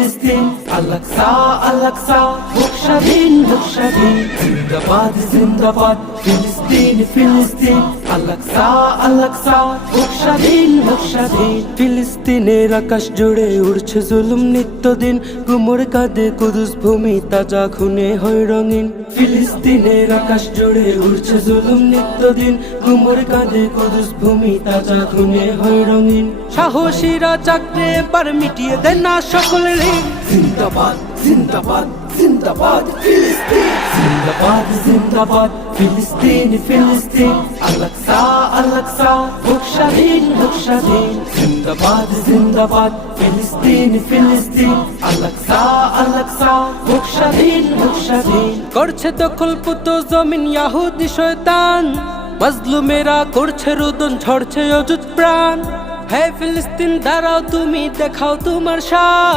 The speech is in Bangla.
ফিলিস্তিন, আল-আকসা আল-আকসা, হোক স্বাধীন হোক স্বাধীন, জিন্দাবাদ জিন্দাবাদ ফিলিস্তিন ফিলিস্তিন, আল-আকসা আল-আকসা, হোক স্বাধীন হোক স্বাধীন। ফিলিস্তিনের আকাশ জুড়ে উড়ছে জুলুম নিত্যদিন, গুমর কাঁদে কুদুস ভূমি তাজা খুনে হয় রঙিন। ফিলিস্তিনের আকাশ জুড়ে উড়ছে জুলুম নিত্যদিন, গুমর কাঁদে কুদুস ভূমি তাজা খুনে হয় রঙিন। সাহসীরা চাকরে এবার মিটিয়ে দেন না সকল ঋণ। জিন্দাবাদ জিন্দাবাদ জিন্দাবাদ ফিলিস্তিন, জিন্দাবাদ জিন্দাবাদ ফিলিস্তিন ফিলিস্তিন, আল-আকসা আল-আকসা, হোক স্বাধীন হোক স্বাধীন। জিন্দাবাদ জিন্দাবাদ ফিলিস্তিন ফিলিস্তিন, আল-আকসা আল-আকসা, হোক স্বাধীন হোক স্বাধীন। করছে দখল পুত জমিন ইয়াহুদি শয়তান, মাজলুমেরা করছে রোদন, ঝরছে অযুত প্রাণ। হে ফিলিস্তিন দাঁড়াও তুমি, দেখাও তোমার শান।